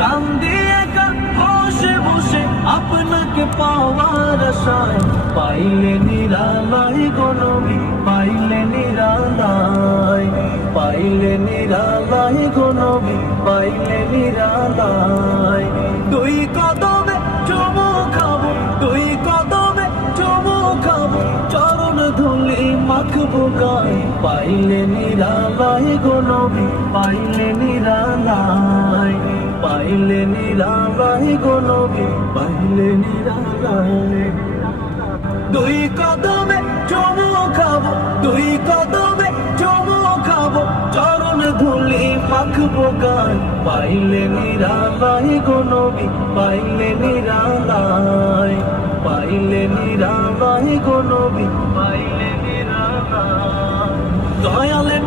কান্দি একা বসে বসে আপনাকে পাওয়ার আশায়, পাইলে নিরালায় গো নবী, পাইলে নিরালায়, পাইলে নিরালায় গো নবী, পাইলে নিরালায়। দুই কদমে চুমু খাবো, দুই কদমে চুমু খাবো, চরণ ধুলি মাখবো গায়ে, পাইলে নিরালায় গো নবী, পাইলে নিরালায়, পাইলে নিরালায় গো নবী, পাইলে নিরালায়। দুই কদমে চুমু খাবো, দুই কদমে চুমু খাবো, চরণ ধুলি মাখবো গায়ে, পাইলে নিরালায় গো নবী, পাইলে নিরালায়, পাইলে নিরালায় গো নবী, পাইলে নিরালায়। দয়ালে